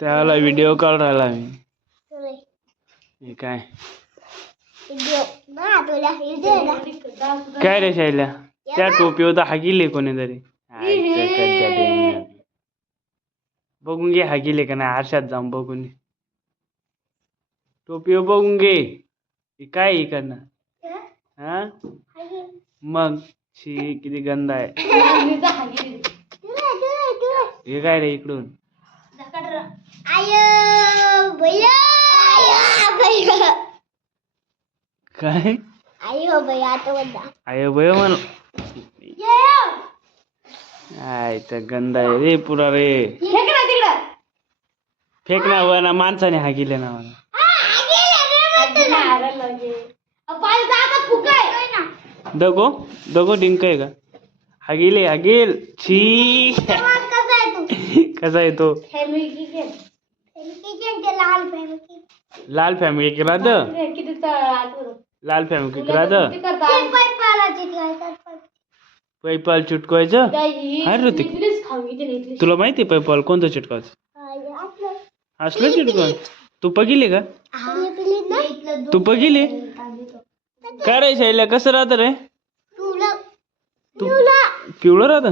त्याला video call राहिला मी हे काय काय रे शैल्या त्या टोपी होता हागिले कोणीतरी बघून घे हागिले का नाही आरशात जाऊन बघून टोपी बघून घे काय इकडनं हा मग शी किती गंध आहे हे काय रे इकडून काय आयो भैया म्हण तर गंध आहे रे पुरा रे फेक ना हुआ ना माणसाने हागिले ना मला दगो दगो डिंक आहे का हागिले हागिल छी कसा आहे तो लाल फॅमिली केला लाल फॅमिली केला पैपाल चिटकवायचं अरे ऋतिक तुला माहिती पैपाल कोणतं चिटकवायचं असलं चिटकवाय तू बघितले का तू बघितले काय रे शैल्या कसं राहत रे तू पिवळं राहत